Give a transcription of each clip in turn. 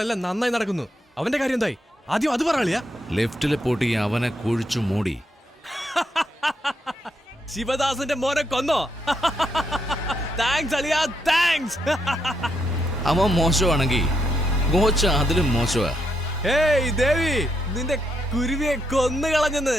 എല്ലാം നന്നായി നടക്കുന്നു. അവന്റെ കാര്യം എന്തായി? ആദ്യം അത് പറയാ. ലെഫ്റ്റിലെ പൊട്ടി അവനെ കുഴിച്ചു മൂടി. ശിവദാസന്റെ മോനെ കൊന്നോ? താങ്ക്സ് അളിയാ, താങ്ക്സ്. അവൻ മോശമാണെങ്കിൽ ഗോച്ച അതിലും മോശമാ. ഹേയ് ദേവി, നിന്റെ കുരുവിയെ കൊന്നു കളഞ്ഞെന്ന്.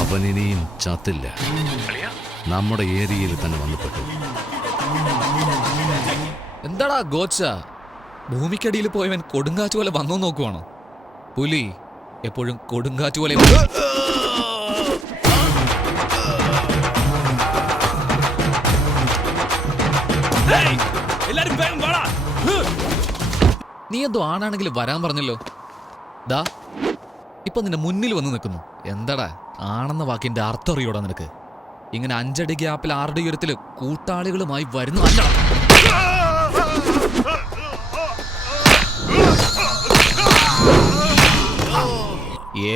അവനിനിയും ചത്തില്ല. നമ്മുടെ ഏരിയയിൽ തന്നെ വന്നുപെട്ടു. എന്താടാ ഗോച്ച, ഭൂമിക്കടിയിൽ പോയവൻ കൊടുങ്കാറ്റ് പോലെ വന്നോ നോക്കുവാണോ? പുലി എപ്പോഴും കൊടുങ്കാറ്റ് പോലെ. നീ എന്തോ ആണാണെങ്കിൽ വരാൻ പറഞ്ഞല്ലോ. ദാ ഇപ്പൊ നിന്റെ മുന്നിൽ വന്ന് നിൽക്കുന്നു. എന്താടാ ആണെന്ന വാക്കിന്റെ അർത്ഥം അറിയോടാ നിനക്ക്? ഇങ്ങനെ 5 അടി ഗ്യാപ്പിൽ 6 അടി ഉയരത്തില് കൂട്ടാളികളുമായി വരുന്നു.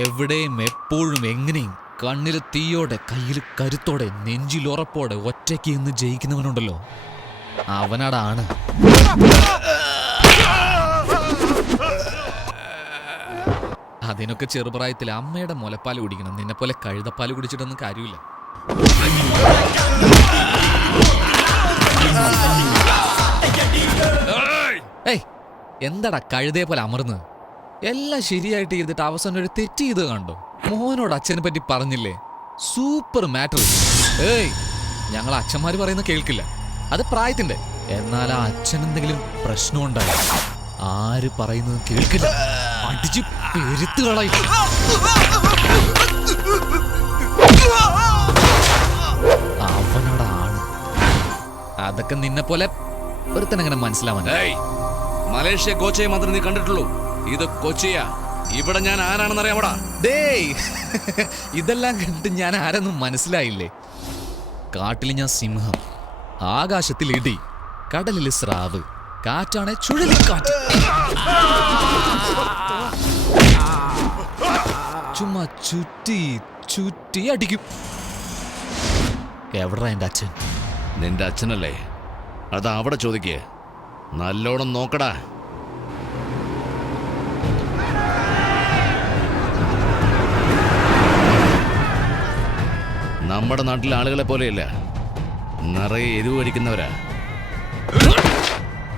എവിടെയും എപ്പോഴും എങ്ങനെയും കണ്ണില് തീയോടെ കയ്യിൽ കരുത്തോടെ നെഞ്ചിലുറപ്പോടെ ഒറ്റയ്ക്ക് ഇന്ന് ജയിക്കുന്നവനുണ്ടല്ലോ, അവനാടാണ്. അതിനൊക്കെ ചെറുപ്രായത്തിൽ അമ്മയുടെ മുലപ്പാൽ കുടിക്കണം. നിന്നെ പോലെ കഴുതപ്പാൽ കുടിച്ചിട്ടൊന്നും കാര്യമില്ല. ഏയ്, എന്താടാ കഴുതയെ പോലെ അമർന്ന്? എല്ലാം ശരിയായിട്ട് ചെയ്തിട്ട് അവസാനം ഒരു തെറ്റ് ചെയ്ത് കണ്ടോ? മോഹനോട് അച്ഛനെ പറ്റി പറഞ്ഞില്ലേ? Super matter. ഏയ്, ഞങ്ങൾ അച്ഛന്മാര് പറയുന്ന കേൾക്കില്ല, അത് പ്രായത്തിന്റെ. എന്നാൽ ആ അച്ഛൻ എന്തെങ്കിലും പ്രശ്നം ഉണ്ടായി ആര് പറയുന്നത് കേൾക്കില്ല, അടിച്ച് പെരുത്ത് കളയും. അവനോടാണ്. അതൊക്കെ നിന്നെ പോലെ ഒരുത്തനങ്ങനെ മനസ്സിലാവാൻ. മലേഷ്യ കോച്ചയെ മാത്രമേ നീ കണ്ടിട്ടുള്ളൂ. ഇത് കൊച്ചിയാ. ഇവിടെ ഞാൻ ആരാണെന്നറിയാമോടാ? ഡേയ്, ഇതെല്ലാം കണ്ടിട്ട് ഞാൻ ആരെന്നും മനസ്സിലായില്ലേ? കാട്ടിൽ ഞാൻ സിംഹം, ആകാശത്തിൽ ഇടി, കടലിൽ സ്രാവ്, കാറ്റാണ് ചുഴലിക്കാറ്റ്. ചുമ്മാ ചുറ്റി ചുറ്റി അടിക്കും. എവിടാ എന്റെ അച്ഛൻ? നിന്റെ അച്ഛനല്ലേ? അത് അവിടെ ചോദിക്കേ. നല്ലോണം നോക്കടാ. നമ്മുടെ നാട്ടിലെ ആളുകളെ പോലെയല്ല, നിറയെ എരിവ് അടിക്കുന്നവരാ.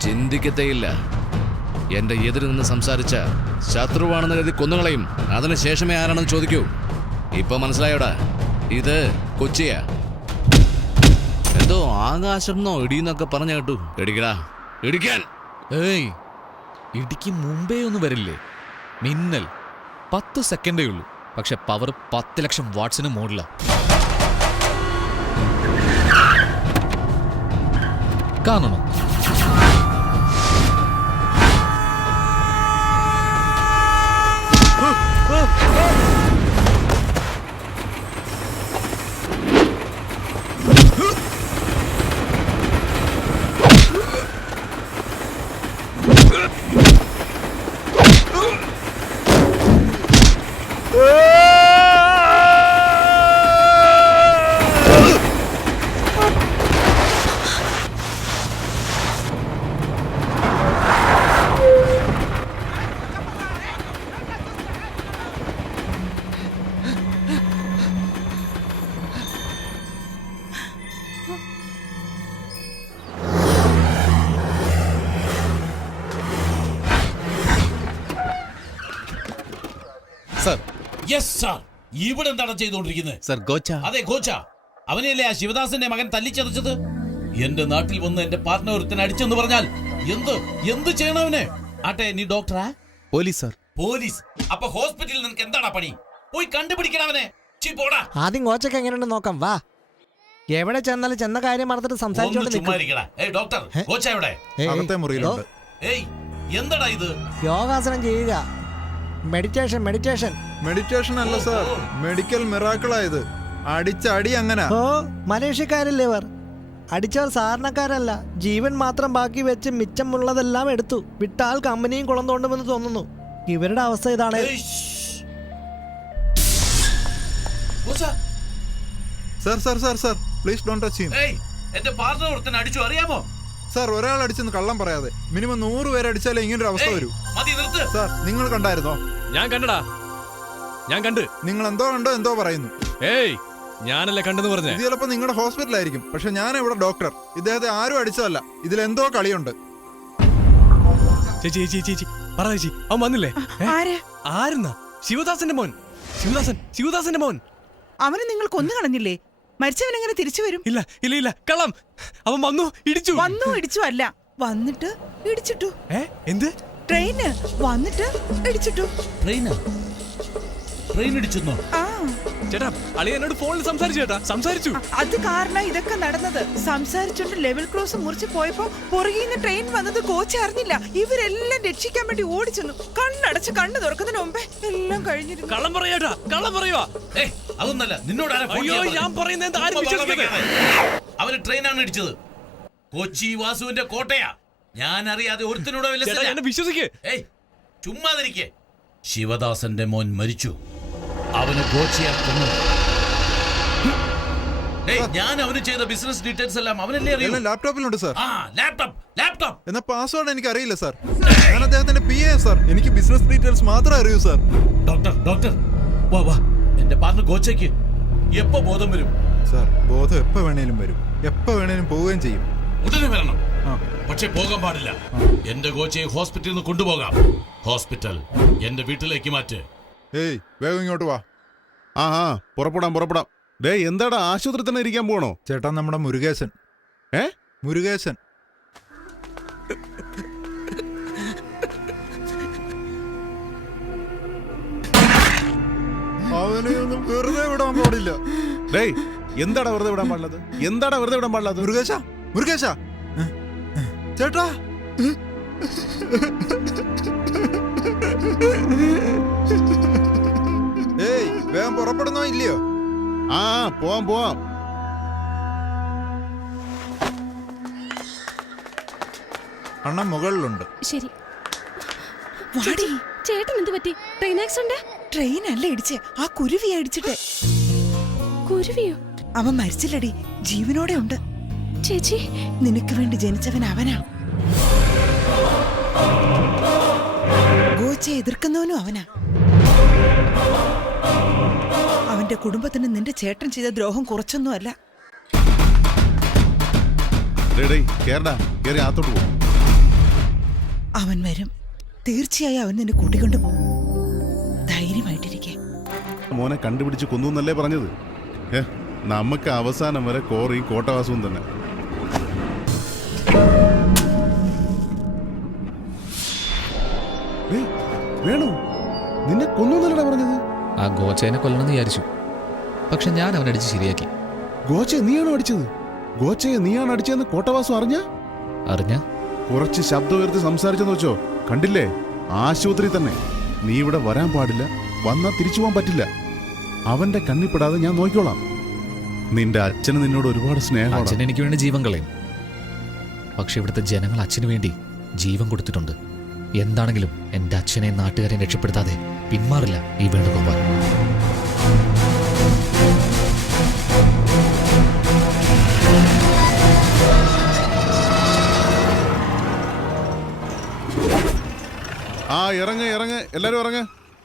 ചിന്തിക്കത്തേയില്ല. എന്റെ എതിര് നിന്ന് സംസാരിച്ച ശത്രുവാണെന്ന് കരുതി കൊന്നുകളയും. അതിന് ശേഷമേ ആരാണെന്ന് ചോദിക്കൂ. ഇപ്പൊ മനസ്സിലായോടാ? ഇത് കൊച്ചിയാ. എന്തോ ആകാശമെന്നോ ഇടിയെന്നൊക്കെ പറഞ്ഞു കേട്ടു. ഇടിക്കടാ, ഇടിക്കാൻ. ഏയ്, ഇടിക്ക് മുമ്പേ ഒന്നും വരില്ലേ? മിന്നൽ 10 സെക്കൻഡേ ഉള്ളൂ, പക്ഷെ പവർ 10 ലക്ഷം വാട്ട്സിന് മുകളില. കാണണോ? സർ. Yes sir. ഇവിടെ എന്താണ് ചെയ്തുകൊണ്ടിരിക്കുന്നത്? സർ, ഗോച്ച. അതെ, ഗോച്ച. അവനെയല്ലേ ആ ശിവദാസന്റെ മകൻ തല്ലിച്ചതച്ചത്? എന്റെ നാട്ടിൽ വന്ന് എന്റെ പാർട്ട്ണർ ഒരുത്തനെ അടിച്ചെന്ന് പറഞ്ഞാൽ എന്ത് ചെയ്യണം അവനെ? ആട്ടെ, നീ ഡോക്ടറാ? Police sir. പോലീസ്? അപ്പൊ ഹോസ്പിറ്റലിൽ നിനക്ക് എന്താണ് പണി? പോയി കണ്ടുപിടിക്കണം അവനെ. ആദ്യം കോച്ചൊക്കെ എങ്ങനെയുണ്ട് നോക്കാം. വാ. എവിടെ ചെന്നാലും ചെന്ന കാര്യം മറന്നിട്ട് സംസാരിച്ചോണ്ട് ഡോക്ടർ, കോച്ച എവിടെ? അകത്തെ മുറിയിലുണ്ട്. എന്താടാ ഇത്? യോഗാസനം ചെയ്യുക. മെഡിറ്റേഷൻ. മെഡിറ്റേഷൻ അല്ല സാർ, മെഡിക്കൽ മിറാക്കിളായത്. അടിച്ചടി അങ്ങനെ. ഓ മലേഷ്യക്കാരല്ലേ ഇവർ. അടിച്ചവർ സാധാരണക്കാരല്ല. ജീവൻ മാത്രം ബാക്കി വെച്ച് മിച്ചമുള്ളതെല്ലാം എടുത്തു. വിട്ടാൽ കമ്പനിയും കുളം തോണ്ടുമെന്ന് തോന്നുന്നു. ഇവരുടെ അവസ്ഥ ഇതാണ്. Sir sir sir sir please don't touch him. എന്റെ പാർട്ണർ ഒരുത്തനെ അടിച്ചു, അറിയാമോ? സാർ ഒരാൾ അടിച്ചെന്ന് കള്ളം പറയാതെ. മിനിമം 100 പേരെ അടിച്ചാലേ ഇങ്ങനൊരു അവസ്ഥ വരൂ. മതി, നിർത്ത്. സാർ നിങ്ങൾ കണ്ടായിരുന്നോ? ഞാൻ കണ്ടടാ, ഞാൻ കണ്ട്. നിങ്ങൾ എന്തോ കണ്ടോ എന്തോ പറയുന്നു. ഏയ് ഞാനല്ലേ കണ്ടെന്ന് പറഞ്ഞേ. ഇത് ചിലപ്പോ നിങ്ങളുടെ ഹോസ്പിറ്റലായിരിക്കും. പക്ഷെ ഞാൻ ഇവിടെ ഡോക്ടർ. ഇദ്ദേഹത്തെ ആരും അടിച്ചതല്ല. ഇതിലെന്തോ കളിയുണ്ട്. ചേച്ചി ചേച്ചി ചേച്ചി പറ ചേച്ചി, അവൻ വന്നില്ലേ? ആരെന്നാ? ശിവദാസന്റെ മോൻ. ശിവദാസന്റെ മോൻ. അവനെ നിങ്ങൾ കൊന്നു കളഞ്ഞില്ലേ? മരിച്ചവൻ എങ്ങനെ തിരിച്ചു വരും? ഇല്ല ഇല്ല ഇല്ല, കള്ളം. അവൻ വന്നു, ഇടിച്ചു. ഇടിച്ചു അല്ല, വന്നിട്ട് ഇടിച്ചിട്ടു. എന്ത്? ട്രെയിന് വന്നിട്ട് ഇടിച്ചിട്ടു. ട്രെയിൻ ഇടിച്ചെന്നോ? ആ ചേട്ടാ, അളി എന്നോട് ഫോണിൽ സംസാരിച്ചു. ചേട്ടാ സംസാരിച്ചു. അത് കാരണം ഇതൊക്കെ നടന്നത്. സംസാരിച്ചോണ്ട് ലെവൽ ക്രോസ് മുറിച്ച് പോയപ്പോ പുറകിൽ നിന്ന് ട്രെയിൻ വന്നത് കോച്ച് അറിഞ്ഞില്ല. ഇവരെല്ലാം രക്ഷിക്കാൻ വേണ്ടി ഓടിച്ചെന്നു. കണ്ണടച്ച് കണ്ണ് തുറക്കുന്നതിന് മുമ്പേ എല്ലാം കഴിഞ്ഞിരുന്നു. കള്ളം പറയാട്ടാ, കള്ളം പറയുവാ. അതൊന്നല്ല, നിന്നോട് അയ്യോ, ഞാൻ പറയുന്നത് ആരും വിശ്വസിക്കരുത്. അവര് ട്രെയിനാണ് ഇടിച്ചത്. കൊച്ചി വാസുവിന്റെ കോട്ടയാ. ഞാൻ അറിയാതെ ഒരുത്തിനോട് വിശ്വസിക്കേ. ചുമ്മാതിരിക്കേ. ശിവദാസന്റെ മോൻ മരിച്ചു. അവന് ഗോച്ചിയാക്കുന്നു. ഞാൻ അവന് ചെയ്ത ബിസിനസ് ഡീറ്റെയിൽസ് എല്ലാം അവനല്ലേ അറിയൂ. ലാപ്ടോപ്പിലുണ്ട് സാർ. ലാപ്ടോപ്പ് എന്നാ പാസ്വേഡ് എനിക്ക് അറിയില്ല സാർ. ഞാൻ അദ്ദേഹത്തിന്റെ PA സാർ. എനിക്ക് ബിസിനസ് ഡീറ്റെയിൽസ് മാത്രമേ അറിയൂ സാർ. ഡോക്ടർ വാ വാ. എന്റെ പാർട്ണർ ഗോച്ചയ്ക്ക് എപ്പോ ബോധം വരും? സാർ ബോധം എപ്പോ വേണേലും വരും. എപ്പോ വേണേലും പോവുകയും ചെയ്യും. ഉടനെ വരണം. പക്ഷെ പോകാൻ പാടില്ല. എന്റെ ഗോച്ചയെ ഹോസ്പിറ്റലിൽ നിന്ന് കൊണ്ടുപോകാം. ഹോസ്പിറ്റൽ എന്റെ വീട്ടിലേക്ക് മാറ്റ്. ഏയ് വേഗം ഇങ്ങോട്ട് വാ. പുറപ്പെടാം. ഡേ എന്താടാ, ആശുപത്രി തന്നെ ഇരിക്കാൻ പോണോ? ചേട്ടാ നമ്മുടെ മുരുകേശൻ. മുരുകേശൻ. അവനെ ഒന്നും വെറുതെ വിടാൻ പാടില്ല. ഡേയ് എന്താടാ വെറുതെ വിടാൻ പാടില്ലത്? മുരുകേശ ചേട്ടാ. ഏയ് വേഗം പുറപ്പെടുന്നോ ഇല്ലയോ? പോവാം. അണ്ണൻ മുകളിലുണ്ട്. ശരി. വാടി. ചേട്ടൻ എന്ത് പറ്റി? Train accident? ട്രെയിൻ അല്ല ഇടിച്ചേ, ആ കുരുവിയാ ഇടിച്ചിട്ടേ. കുരുവിയോ? അവൻ മരിച്ചില്ലടി, ജീവനോടെ ഉണ്ട്. ചേച്ചി, നിനക്ക് വേണ്ടി ജനിച്ചവൻ അവനാ. ഗോച്ചയെ എതിർക്കുന്നവനും അവനാ. അവന്റെ കുടുംബത്തിന് നിന്റെ ചേട്ടൻ ചെയ്ത ദ്രോഹം കുറച്ചൊന്നുമല്ല. അവൻ വരും. തീർച്ചയായും അവൻ നിന്നെ കൂട്ടിക്കൊണ്ടു പോകും. ധൈര്യമായിട്ടിരിക്കെ. മോനെ കണ്ടുപിടിച്ച് കൊന്നു എന്നല്ലേ പറഞ്ഞത്? നമുക്ക് അവസാനം വരെ കോറി കോട്ടവാസവും തന്നെ. വേണു, നിന്നെ കൊന്നു എന്നല്ലടാ പറഞ്ഞത്? ആ ഗോച്ചേനെ കൊല്ലണമെന്ന് വിചാരിച്ചു. പക്ഷെ ഞാൻ അവനടിച്ച് ശരിയാക്കി. ഗോച്ചയെ നീയാണോ അടിച്ചത്? ഗോച്ചയെ നീയാണ് അടിച്ചതെന്ന് കോട്ടവാസം അറിഞ്ഞ? കുറച്ച് ശബ്ദം ഉയർത്തി സംസാരിച്ചെന്ന് വെച്ചോ. കണ്ടില്ലേ, ആശുപത്രി തന്നെ. നീ ഇവിടെ വരാൻ പാടില്ല, വന്നാൽ തിരിച്ചു പോകാൻ പറ്റില്ല. അവന്റെ കണ്ണിപ്പെടാതെ ഞാൻ നോക്കിക്കോളാം. നിന്റെ അച്ഛന് നിന്നോട് ഒരുപാട് സ്നേഹം. അച്ഛൻ എനിക്ക് വേണ്ടി ജീവൻ കളയും. പക്ഷെ ഇവിടുത്തെ ജനങ്ങൾ അച്ഛന് വേണ്ടി ജീവൻ കൊടുത്തിട്ടുണ്ട്. എന്താണെങ്കിലും എന്റെ അച്ഛനെ നാട്ടുകാരെ രക്ഷപ്പെടുത്താതെ പിന്മാറില്ല ഈ വേണുഗോപാൽ. ഇറങ്ങ് എല്ലാരും ഇറങ്ങ്.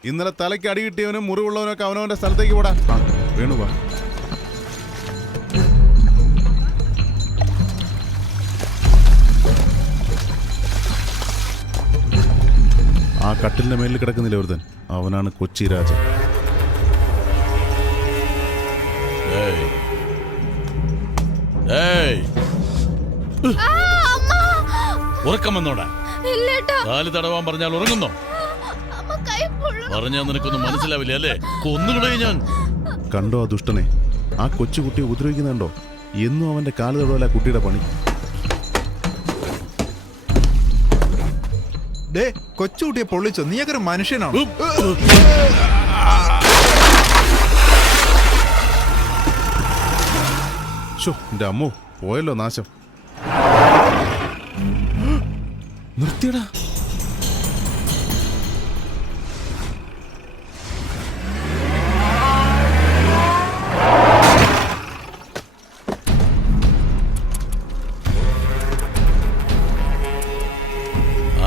ഇന്നലെ തലയ്ക്ക് അടി കിട്ടിയവനും മുറിവുള്ളവനൊക്കെ അവനവന്റെ സ്ഥലത്തേക്ക് പോടാ. വേണുവാ. ആ കട്ടിലിന്റെ മേലിൽ കിടക്കുന്നില്ല ഒരുത്തൻ, അവനാണ് കൊച്ചി രാജൻ. ഉറക്കം വന്നോടാ? കാല് തടവാൻ പറഞ്ഞാൽ ഉറങ്ങുന്നോ? പറഞ്ഞാൽ നിനക്കൊന്നും മനസ്സിലാവില്ല അല്ലേ? കൊന്നുകളെ ഞാൻ. കണ്ടോ ആ ദുഷ്ടനെ? ആ കൊച്ചുകുട്ടിയെ ഉപദ്രവിക്കുന്നുണ്ടോ? എന്നും അവന്റെ കാല് തടവല്ല കുട്ടിയുടെ പണി. കൊച്ചുകുട്ടിയെ പൊള്ളിച്ചോ? നീയൊക്കെ ഒരു മനുഷ്യനാണോ? ഷോ എന്റെ അമ്മോ പോയല്ലോ നാശം. നിർത്തിയടാ.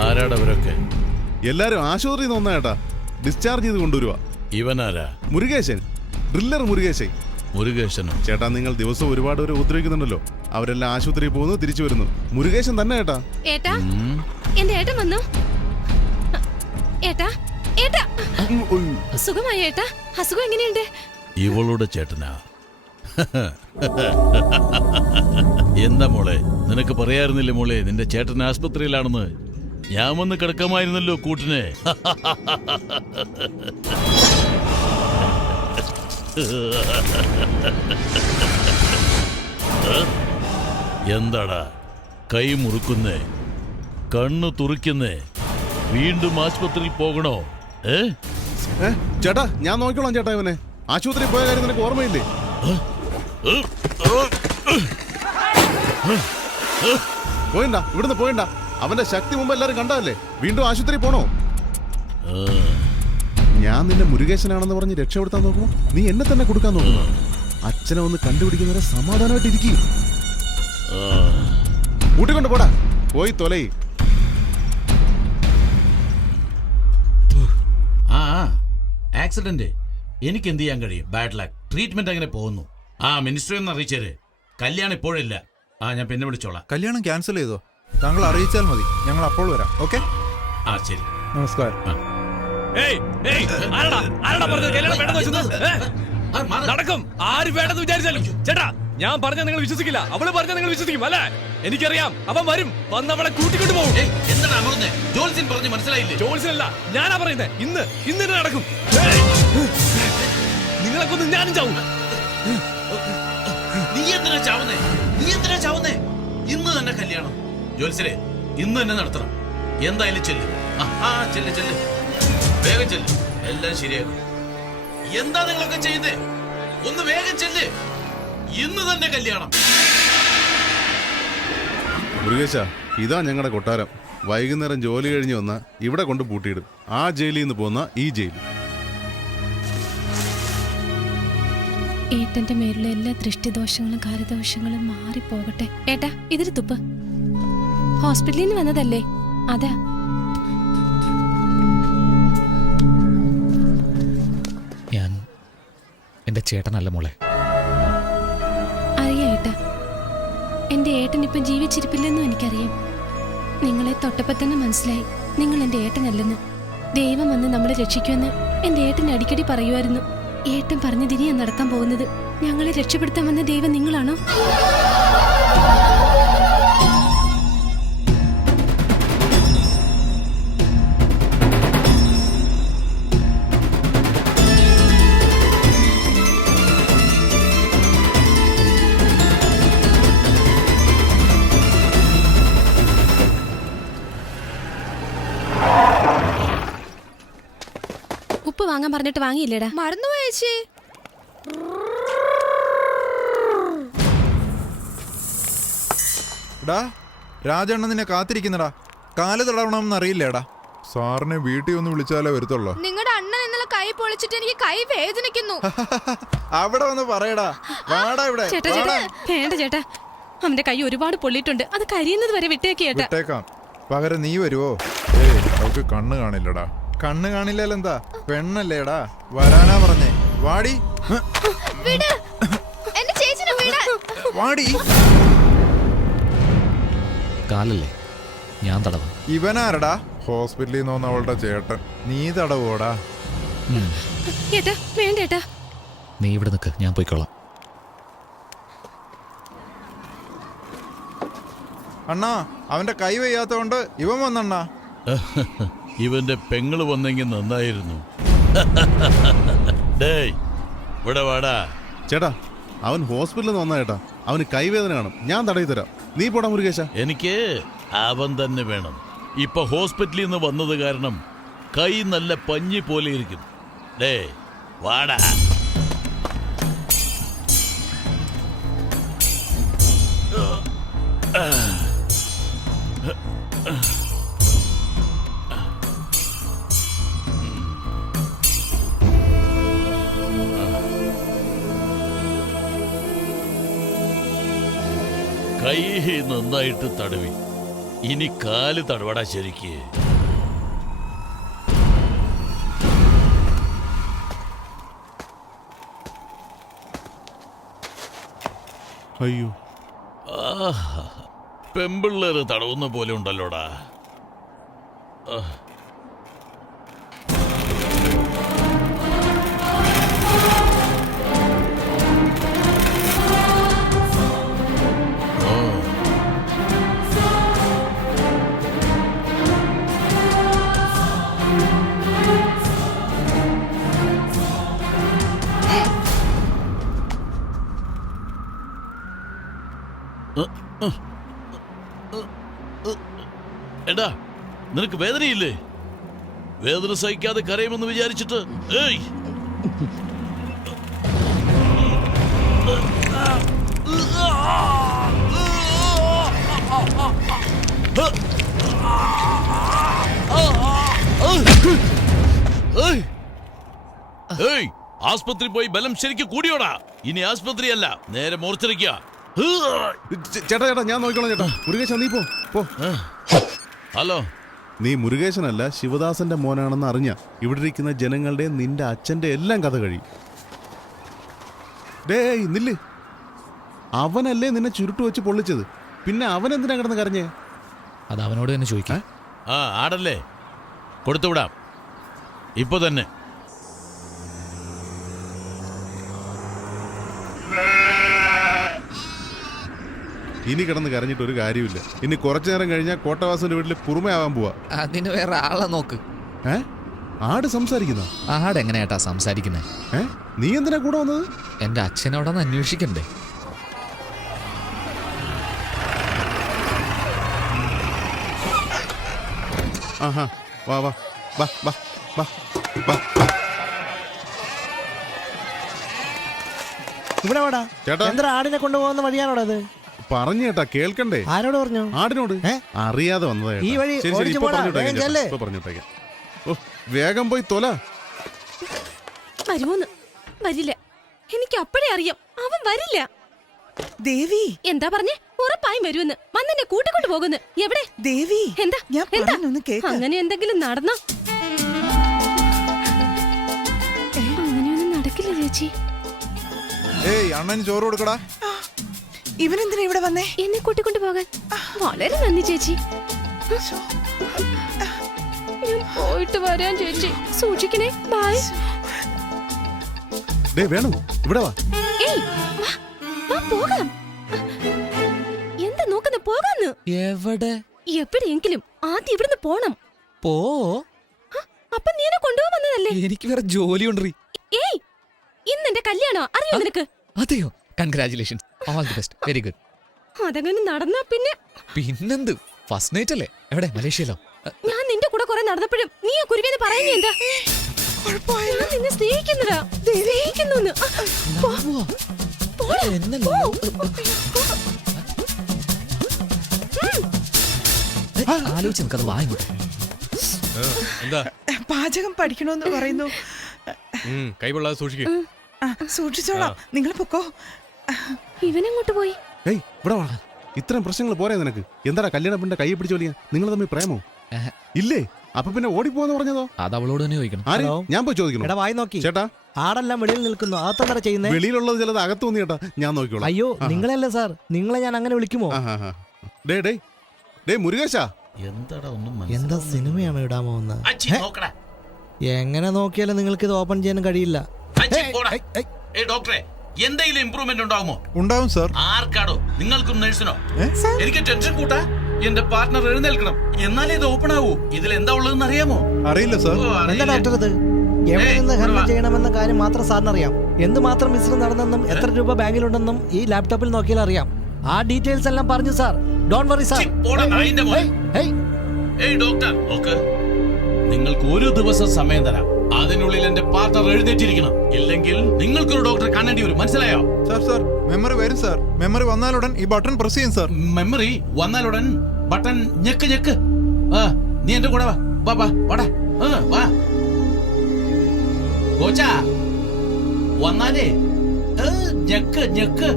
ആരാടവരൊക്കെ? എല്ലാരും ആശുപത്രിയിൽ നിന്ന് വന്നാ ചേട്ടാ. ഡിസ്ചാർജ് ചെയ്ത് കൊണ്ടുവരുവാ. ഇവനാരാ? മുരുകേശൻ, ഡ്രില്ലർ മുരുകേശൻ. മുരുകേശനോ? ചേട്ടാ നിങ്ങൾ ദിവസവും ഒരുപാട് പേരെ ഉപദ്രവിക്കുന്നുണ്ടല്ലോ. അവരെല്ലാം ആശുപത്രിയിൽ പോകുന്നു, തിരിച്ചു വരുന്നു. മുരുകേശൻ തന്നെ ചേട്ടാ. ഏട്ടാ എന്റെ ഏട്ടൻ വന്നു. ഏട്ടാ ഏട്ടാ സുഖമായി ഏട്ടാ? അസുഖം എങ്ങനെയുണ്ട്? ഇവളുടെ ചേട്ടനാ? എന്താ മോളെ, നിനക്ക് പറയാറുന്നില്ലേ മോളെ നിന്റെ ചേട്ടൻ ആസ്പത്രിയിലാണെന്ന്? ഞാൻ വന്ന് കിടക്കാമായിരുന്നല്ലോ കൂട്ടിനെ. എന്താടാ കൈ മുറുക്കുന്നേ, കണ്ണു തുറിക്കുന്നേ? വീണ്ടും ആശുപത്രിയിൽ പോകണോ? ചേട്ടാ ഞാൻ നോക്കിക്കോളാം ചേട്ടാ. ഇവനെ ആശുപത്രിയിൽ പോയ കാര്യം നിനക്ക് ഓർമ്മയില്ലേ? പോയണ്ട, ഇവിടുന്ന് പോയണ്ട. അവന്റെ ശക്തി മുമ്പ് എല്ലാരും കണ്ടതല്ലേ. വീണ്ടും ആശുപത്രി പോണോ? ഞാൻ നിന്നെ മുരുകേശനാണെന്ന് പറഞ്ഞ് രക്ഷപ്പെടുത്താൻ നോക്കുമോ നീ എന്നെ തന്നെ കൊടുക്കാൻ നോക്കുന്നു. അച്ഛനെ ഒന്ന് കണ്ടുപിടിക്കുന്നവരെ സമാധാനമായിട്ട് ഇരിക്കും. കൂട്ടിക്കൊണ്ട് പോടാ, പോയി തൊലയി. ആക്സിഡന്റ് എനിക്ക് എന്ത് ചെയ്യാൻ കഴിയും? Bad luck. ട്രീറ്റ്മെന്റ് അങ്ങനെ പോകുന്നു. മിനിസ്റ്ററി ഒന്ന് അറിയിച്ചേര്. കല്യാണം ഇപ്പോഴില്ല. ഞാൻ പിന്നെ വിളിച്ചോളാം. കല്യാണം ക്യാൻസൽ ചെയ്തോ? താങ്കൾ അറിയിച്ചാൽ മതി, ഞങ്ങൾ അപ്പോൾ വരാം. ഓക്കെ, ശരി. നമസ്കാരം. നടക്കും. ആര് വേണ്ടെന്ന് വിചാരിച്ചാലും ചേട്ടാ ഞാൻ പറഞ്ഞ നിങ്ങൾ വിശ്വസിക്കില്ല. അവള് പറഞ്ഞ നിങ്ങൾ വിശ്വസിക്കും അല്ലേ? എനിക്കറിയാം. അവൻ വരും, വന്നവളെ കൂട്ടിക്കൊണ്ട് പോകും. ജോൽസിനല്ല, ഞാനാ പറയുന്നത്. ഇന്ന് നടക്കും. നിങ്ങളെ കൊന്ന് ഞാനും ചാവും. നീ എന്തിനാ ചാവുന്നേ? ഇന്ന് തന്നെ കല്യാണം. ജോത്സരെ ഇന്ന് തന്നെ നടത്തണം. എന്തായാലും ചെല്ല്. ചെല്ല്, വേഗം ചെല്ല്. എല്ലാം ശരിയാകും. എന്താ നിങ്ങളൊക്കെ ചെയ്യുന്നേ? ഒന്ന് വേഗം ചെല്ല്. ഇന്ന് തന്നെ കല്യാണം. മുരുകേശ, ഇതാ ഞങ്ങളുടെ കൊട്ടാരം. വൈകുന്നേരം ജോലി കഴിഞ്ഞ് വന്ന ഇവിടെ കൊണ്ട് പൂട്ടിയിടും. ആ ജയിലിൽ നിന്ന് പോന്ന ഈ ജയിൽ. ഏട്ടന്റെ മേലുള്ള എല്ലാ ദൃഷ്ടിദോഷങ്ങളും കാര്യദോഷങ്ങളും മാറിപ്പോകട്ടെ. ഏട്ടാ ഇതിൽ തുപ്പ്. ഹോസ്പിറ്റലിൽ നിന്ന് വന്നതല്ലേ? അതാ. ഞാൻ എന്റെ ചേട്ടനല്ല മോളെ. അറിയാം ഏട്ടാ, എന്റെ ഏട്ടൻ ഇപ്പൊ ജീവിച്ചിരിപ്പില്ലെന്നും എനിക്കറിയാം. നിങ്ങളെ തൊട്ടപ്പോ തന്നെ മനസ്സിലായി നിങ്ങൾ എന്റെ ഏട്ടനല്ലെന്ന്. ദൈവം വന്ന് നമ്മളെ രക്ഷിക്കുമെന്ന് എന്റെ ഏട്ടൻ അടിക്കടി പറയുമായിരുന്നു. ഏട്ടൻ പറഞ്ഞതിരിയാ നടക്കാൻ പോകുന്നത്. ഞങ്ങളെ രക്ഷപ്പെടുത്താൻ വന്ന ദൈവം നിങ്ങളാണോ? ഉപ്പ് വാങ്ങാൻ പറഞ്ഞിട്ട് വാങ്ങിയില്ലേടാ? മറന്നുപോയേച്ചി. രാജണ്ണ നിന്നെ കാത്തിരിക്കുന്നടാ. കാല് തടവണമെന്ന് അറിയില്ലേടാ. സാറിനെ വീട്ടിൽ ഒന്ന് വിളിച്ചാലേ വരുത്തുള്ളൂ. നിങ്ങളുടെ അണ്ണൻ ഇന്നലെ കൈ പൊളിച്ചിട്ട് എനിക്ക് കൈ വേദനിക്കുന്നു. അവിടെ വന്ന് പറയടാ. ഇവിടെ വേണ്ട ചേട്ടാ, അവന്റെ കൈ ഒരുപാട് പൊള്ളിയിട്ടുണ്ട്. അത് കരിയുന്നത് വരെ വിട്ടേക്കാം. പകരം നീ വരുവോ? അവൾക്ക് കണ്ണ് കാണില്ലടാ. കണ്ണ് കാണില്ലെന്താ? പെണ്ണല്ലേടാ, വരാനാ പറഞ്ഞേ. വാടി വാടി. കാലല്ലേ, ഞാൻ തടവും. ഇവനാരടാ? ഹോസ്പിറ്റലിൽ നിന്ന് വന്ന അവളുടെ ചേട്ടൻ. നീ തടവോടാ? വേണ്ടേട്ടാ, നീ ഇവിടെ നിൽക്ക്, ഞാൻ പോയിക്കോളാം. അണ്ണാ, അവന്റെ കൈ വയ്യാത്തോണ്ട് ഇവൻ വന്നണ്ണാ. ഇവന്റെ പെങ്ങള് വന്നെങ്കിൽ നന്നായിരുന്നു. ഇവിടെ വാടാ. ചേട്ടാ അവൻ ഹോസ്പിറ്റലിൽ നിന്ന് വന്ന ചേട്ടാ. അവന് കൈവേദന കാണും. ഞാൻ തടയി തരാം. നീ പോടാ മുരുകേശ. എനിക്ക് അവൻ തന്നെ വേണം. ഇപ്പൊ ഹോസ്പിറ്റലിൽ നിന്ന് വന്നത് കാരണം കൈ നല്ല പഞ്ഞി പോലെ ഇരിക്കും. വാടാ. കൈ നന്നായിട്ട് തടവി. ഇനി കാല് തടവടാ ശരിക്ക്. അയ്യോ, പെമ്പിള്ളേര് തടവുന്ന പോലെ ഉണ്ടല്ലോടാ. എടാ, നിനക്ക് വേദനയില്ലേ? വേദന സഹിക്കാതെ കരയുമെന്ന് വിചാരിച്ചിട്ട് ഏയ് ഏയ്, ആസ്പത്രി പോയി ബലം ശരിക്കും കൂടിയോടാ. ഇനി ആസ്പത്രിയല്ല, നേരെ മോർച്ചറിക്ക. ചേട്ടാ ചേട്ടാ, ഞാൻ നോക്കിക്കോളാം ചേട്ടാ. മുരുകേശൻ നീ പോ. ഹലോ, നീ മുരുകേശനല്ല, ശിവദാസന്റെ മോനാണെന്ന് അറിഞ്ഞ ഇവിടെ ഇരിക്കുന്ന ജനങ്ങളുടെ നിന്റെ അച്ഛന്റെ എല്ലാം കഥ കഴിയും. ഡേയ് നില്ല്, അവനല്ലേ നിന്നെ ചുരുട്ട് വെച്ച് പൊള്ളിച്ചത്, പിന്നെ അവൻ എന്തിനാ കിടന്ന് കരഞ്ഞേ? അത് അവനോട് തന്നെ ചോദിക്കാം. ആടല്ലേ, കൊടുത്തുവിടാം ഇപ്പൊ തന്നെ. ഇനി കിടന്ന് കരഞ്ഞിട്ട് ഒരു കാര്യമില്ല. ഇനി കുറച്ചു നേരം കഴിഞ്ഞാൽ കോട്ടവാസന്റെ വീട്ടിൽ കുറുമയാവാൻ പോവാ. അതിന് വേറെ ആളെ നോക്ക്. ആട് സംസാരിക്കുന്ന ആടെങ്ങനെയാട്ടാ സംസാരിക്കുന്നേ? നീ എന്തിനാ കൂടെ വന്നത്? എന്റെ അച്ഛനോടൊന്ന് അന്വേഷിക്കണ്ടേ? ആഹാ, വാ വാ വാ വാ വാ വാ. ഇവിടെ വാടാ ചേട്ടാ. എന്താ ആടിനെ കൊണ്ടുപോകുന്ന വഴിയാണോടാ അത്? പറഞ്ഞു ചേട്ടാ, കേൾക്കണ്ടേ? ആരോട് പറഞ്ഞു? ആടിനോട്. അറിയാതെ വന്നതാ. ഈ വഴി ശരി ശരി, ഓടിച്ച് ഇപ്പൊ പോടാ, പറഞ്ഞിട്ടേക്കാം വേഗം ചേട്ടാ, ചെല്ല്. ഇപ്പൊ പറഞ്ഞിട്ടേക്കാം. ഓ, വേഗം പോയി തൊല. വരുമോന്ന്? വരില്ല. എനിക്ക് അപ്പഴേ അറിയാം അവൻ വരില്ല. ദേവി, എന്താ പറഞ്ഞേ? ഉറപ്പായും വരുമെന്ന്. വന്നെന്നെ കൂട്ടിക്കൊണ്ട് പോകുന്നു. എവിടെ? ദേവി, എന്താ ഞാൻ എന്താ പറയുന്നൊന്ന് കേക്ക്. അങ്ങനെ എന്തെങ്കിലും നടന്നോ? അങ്ങനെയൊന്നും നടക്കില്ല ചേച്ചി. ഏയ്, അണ്ണന് ചോറ് കൊടുക്കടാ. ഇവനെന്തിനാ ഇവിടെ വന്നേ? എന്നെ കൂട്ടിക്കൊണ്ട് പോകാൻ. വളരെ നന്ദി ചേച്ചി. ഞാൻ പോയിട്ട് വരാൻ ചേച്ചി. സൂക്ഷിക്കണേ. ബൈ. ഡേ വേണു, ഇവിടെ വാ. ഏയ്, വാ, വാ പോകാം. എന്താ നോക്കുന്ന? പോകാന്ന്. എവിടെ? എവിടെയെങ്കിലും ആദ്യം ഇവിടുന്ന് പോണം. പോ. അപ്പൊ നീ എന്നെ കൊണ്ടുപോകാൻ വന്നതല്ലേ? എനിക്ക് വേറെ ജോലിയുണ്ട്. ഏയ്, ഇന്ന് എന്റെ കല്യാണോ? അറിയോ നിനക്ക്? അതെയോ? Congratulations, all the best, very good. അതങ്ങനെ നടന്നാ പിന്നെ പിന്നെന്ത്, ഫസ്റ്റ് നൈറ്റ് അല്ലേ? എവിടെ? മലേഷ്യയിലോ? ഞാൻ നിന്റെ കൂടെ കുറെ നടന്നപ്പോഴും നീ ആ കുരുവിന്ന് പറയുന്നേ എന്താ? ഞാൻ നിന്നെ സ്നേഹിക്കുന്നതാ. സ്നേഹിക്കുന്നു. ആലോചിച്ച് നമുക്കത് വാങ്ങിക്കോട്ടെ. എന്താ? പാചകം പഠിക്കണോന്ന് പറയുന്നു. കൈകൊള്ളാതെ സൂക്ഷിക്കും. സൂക്ഷിച്ചോളാം, നിങ്ങൾ പൊക്കോ. ഇവനെങ്ങോട്ട് പോയി? ഏയ്, ഇവിടെ വാ. ഇത്രയും പ്രശ്നങ്ങൾ പോരെ നിനക്ക്? എന്താടാ കല്യാണ പെണ്ണിന്റെ കൈ പിടിച്ചു വലിയ? നിങ്ങൾ തമ്മിൽ പ്രേമോ? ഇല്ലേ? അപ്പൊ പിന്നെ ഓടിപ്പോന്ന് പറഞ്ഞതോ? അത് അവളോട് തന്നെ ചോദിക്കണം. ആര്? ഞാൻ പോയി ചോദിക്കണം. എടാ വായി നോക്കി. ചേട്ടാ, ആടെല്ലാം വെളിയിൽ നിൽക്കുന്നു. അകത്തെന്താ ചെയ്യുന്നേ? വെളിയിലുള്ളത് ചിലത് അകത്ത് വന്നു ചേട്ടാ, ഞാൻ നോക്കിക്കോളാം. അയ്യോ, നിങ്ങളല്ലേ സാർ? നിങ്ങളെ ഞാൻ അങ്ങനെ വിളിക്കുമോ? ഡേ ഡേ ഡേ മുരുകേശ, എന്താടാ ഒന്നും എന്താ സിനിമയാണോ ഇടാമോ എന്ന്? അച്ചി നോക്കടാ. എങ്ങനെ നോക്കിയാലും നിങ്ങൾക്ക് ഇത് ഓപ്പൺ ചെയ്യാൻ കഴിയില്ല. അച്ചി പോടാ. ഏയ് ഡോക്ടറെ, എന്തെങ്കിലും ഇമ്പ്രൂവ്മെന്റ് ഉണ്ടാവുമോ? ഉണ്ടാവും സാർ. ആർക്കാടോ? നിങ്ങൾക്കും നഴ്സിനോ? എനിക്ക് ടെൻഷൻ കൂട്ടാ. എന്റെ പാർട്ട്ണർ എഴുന്നേൽക്കണം, എന്നാലേ ഇത് ഓപ്പൺ ആവൂ. ഇതിൽ എന്താ ഉള്ളതെന്ന് അറിയാമോ? അറിയില്ല സാർ. എന്താ ഡോക്ടർ ഇത്? എവിടെ നിന്ന് ഹെൽപ്പ് ചെയ്യണമെന്ന കാര്യം മാത്രം സാറിന് അറിയാം. എന്തുമാത്രം മിശ്രം നടന്നെന്നും എത്ര രൂപ ബാങ്കിലുണ്ടെന്നും ഈ ലാപ്ടോപ്പിൽ നോക്കിയാൽ അറിയാം. ആ ഡീറ്റെയിൽസ് എല്ലാം പറഞ്ഞു സാർ. Don't worry sir. ഏയ് ഡോക്ടർ, നോക്ക്, നിങ്ങൾക്ക് ഒരു ദിവസം സമയം തരാം. അതിനുള്ളിൽ എന്റെ പാർട്ണർ എഴുന്നേറ്റിരിക്കണം. ഇല്ലെങ്കിൽ നിങ്ങൾക്കൊരു ഡോക്ടറെ കാണേണ്ടി വരും. മനസ്സിലായോ? സാർ മെമ്മറി വരും സാർ. മെമ്മറി വന്നാലുടൻ ഈ ബട്ടൺ പ്രസ് ചെയ്യും സാർ. മെമ്മറി വന്നാലുടൻ ബട്ടൺ ഞെക്ക്. നീ എന്റെ കൂടെ വാടാ. വാ കോച്ചാ, വന്നാലേ ഞെക്ക്.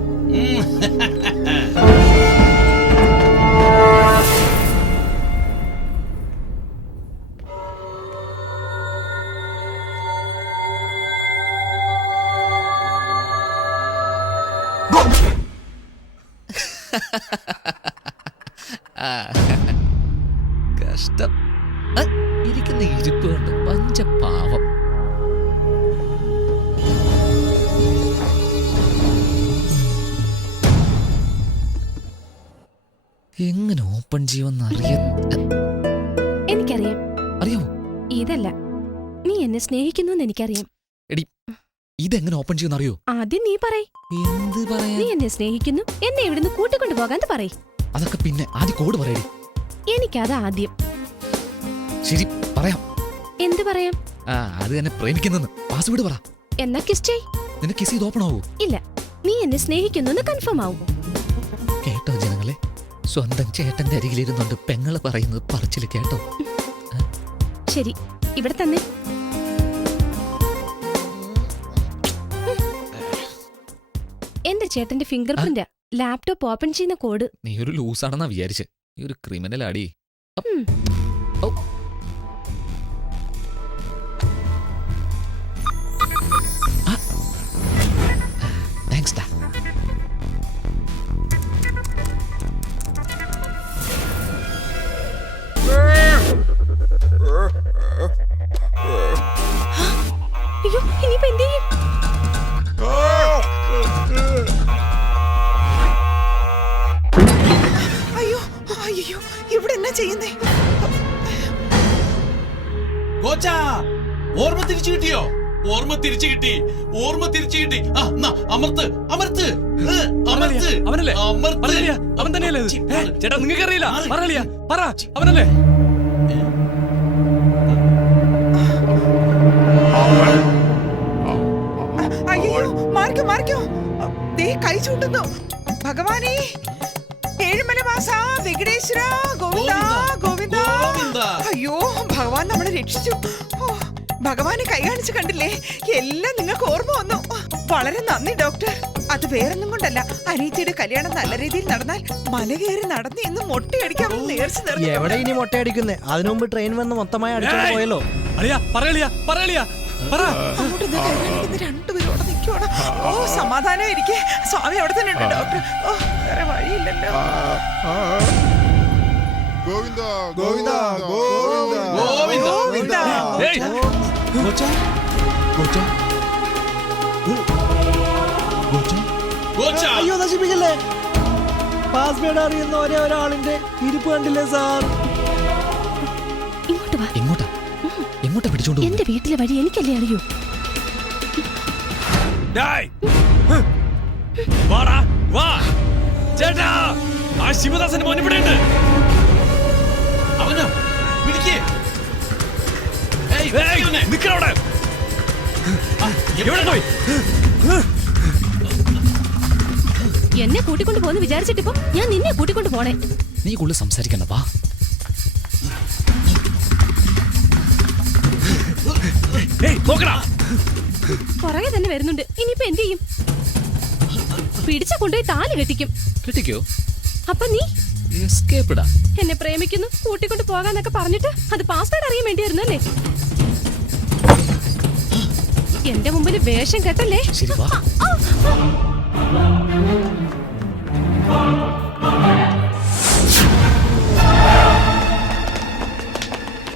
കഷ്ടം. ഇരിക്കുന്ന ഇരിപ്പ് കണ്ട് പഞ്ചപാവം. എങ്ങനെ ഓപ്പൺ ചെയ്യുമെന്ന് എനിക്കറിയാം. അറിയാമോ? ഇതല്ല, നീ എന്നെ സ്നേഹിക്കുന്നു എനിക്കറിയാം. എടി, ഇതെങ്ങനെ ഓപ്പൺ ചെയ്യുമെന്ന് അറിയോ? ആദ്യം നീ പറയ്. എന്ത് പറയാ? നീ എന്നെ സ്നേഹിക്കുന്നു, എന്നെ ഇവിടുന്ന് കൂട്ടിക്കൊണ്ടു പോകാന്ന് പറയ്. അതൊക്കെ പിന്നെ ആദ്യം കോഡ് പറയടി. എനിക്കത് ആദ്യം. ശരി, പറയാം. എന്ത് പറയാം? അത് തന്നെ പ്രേമിക്കുന്നെന്ന്. പാസ്വേഡ് പറ. എന്നാ കിസ് ചെയ്. നിന്റെ കിസ് ചെയ്ത് ഓപ്പൺ ആവൂ? ഇല്ല, നീ എന്നെ സ്നേഹിക്കുന്നു കൺഫേം ആവും. കേട്ടോ ജനങ്ങളെ, സ്വന്തം ചേട്ടന്റെ അരികിലിരുന്നുണ്ട് പെങ്ങള് പറയുന്നത് പറച്ചില് കേട്ടോ. ശരി, ഇവിടെ തന്നെ. എന്റെ ചേട്ടന്റെ ഫിംഗർ പ്രിന്റ് ലാപ്ടോപ്പ് ഓപ്പൺ ചെയ്യുന്ന കോഡ്. നീ ഒരു ലൂസാണെന്നാ വിചാരിച്ച്. നീ ഒരു ക്രിമിനൽ ആടി. താങ്ക്സ് ഡാ. അയ്യോ, ഇനിയിപ്പോ എന്ത് ചെയ്യും? അയ്യോ, ഇവിടെ എന്നാ ചെയ്യുന്നേ? കോച്ചാ, ഓർമ്മ തിരിച്ചു കിട്ടിയോ? ഓർമ്മ തിരിച്ചു കിട്ടി. അമർത്ത്. അവനല്ലേ? അവൻ തന്നെയല്ലേ? ചേട്ടാ, നിങ്ങൾക്ക് അറിയില്ല? പറ, അവനല്ലേ? അയ്യോ, മാറിക്കോ. ദേ കൈ ചൂണ്ടുന്നു. ഭഗവാനേ, ഏഴുമലവാസ വെങ്കടേശ്വര ഗോവിന്ദ. അയ്യോ, ഭഗവാൻ നമ്മളെ രക്ഷിച്ചു. ഭഗവാനെ കൈ കാണിച്ച് കണ്ടില്ലേ? എല്ലാം നിങ്ങൾക്ക് ഓർമ്മ വന്നു. വളരെ നന്ദി ഡോക്ടർ. അത് വേറൊന്നും കൊണ്ടല്ല, അനീതിയുടെ കല്യാണം നല്ല രീതിയിൽ നടന്നാൽ മല കയറി നടന്ന് ഇന്ന് മൊട്ടയടിക്കാമെന്ന് നേർച്ച നേർന്നു. എവിടെ ഇനി മൊട്ടയടിക്കുന്നേ? അതിനു മുമ്പ് ട്രെയിൻ വന്ന് മൊത്തമായി അടിച്ചോണ്ട് പോയല്ലോ. അങ്ങോട്ട് ഇത് കൈ കാണിക്കുന്ന രണ്ടുപേരും അവിടെ നിൽക്കുവാണ്. ഓ, സമാധാനം ഇരിക്കേ. സ്വാമി അവിടെ തന്നെ ഉണ്ട് ഡോക്ടർ. ഓ, വേറെ വഴിയില്ലല്ലോ. ഗോവിന്ദ. അയ്യോ, നശിപ്പിക്കല്ലേ. പാസ്വേഡ് അറിയുന്ന ഒരേ ഒരാളിന്റെ ഇരിപ്പ് കണ്ടില്ലേ സാർ? ഇങ്ങോട്ട് വാ. എങ്ങോട്ടാ പിടിച്ചോണ്ട്? എന്റെ വീട്ടിലെ വഴി എനിക്കല്ലേ അറിയൂ. ചേട്ടാ, ആ ശിവദാസന്റെ മോൻ ഇവിടെയുണ്ട്. അവനോ? പിടിക്കേ. നിക്കവിടെ. എവിടെ പോയി? എന്നെ കൂട്ടിക്കൊണ്ട് പോന്ന് വിചാരിച്ചിട്ടിപ്പോ ഞാൻ നിന്നെ കൂട്ടിക്കൊണ്ട് പോണേ. നീ കൂടുതൽ സംസാരിക്കണ്ട, വാ. പുറകെ തന്നെ വരുന്നുണ്ട്. ഇനിയിപ്പോ എന്ത് ചെയ്യും? പിടിച്ച കൊണ്ടുപോയി താലി കെട്ടിക്കോ. അപ്പൊ നീ എസ്കേപ്പ്ടാ. എന്നെ പ്രേമിക്കുന്നു, കൂട്ടിക്കൊണ്ട് പോകാന്നൊക്കെ പറഞ്ഞിട്ട് അത് പാസ്വേഡ് അറിയാൻ വേണ്ടിയായിരുന്നു അല്ലേ? എന്റെ മുമ്പിൽ വേഷം കെട്ടല്ലേ. ശരി, വാ.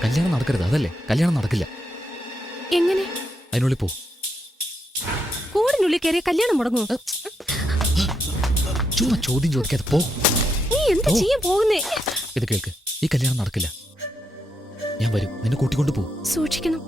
കല്യാണം നടക്കരുത്, അതല്ലേ? കല്യാണം നടക്കില്ല. എങ്ങനെ? അതിനുള്ളിൽ പോ. കൂടിനുള്ളിൽ കയറിയ കല്യാണം മുടങ്ങുമോ? ചുമ്മാ ചോദ്യം ചോദിക്കാതെ പോ. നീ എന്താ ചെയ്യാൻ പോകുന്നേ? ഇത് കേൾക്ക്, ഈ കല്യാണം നടക്കില്ല. ഞാൻ വരും, നിന്നെ കൂട്ടിക്കൊണ്ട് പോ. സൂക്ഷിക്കണം.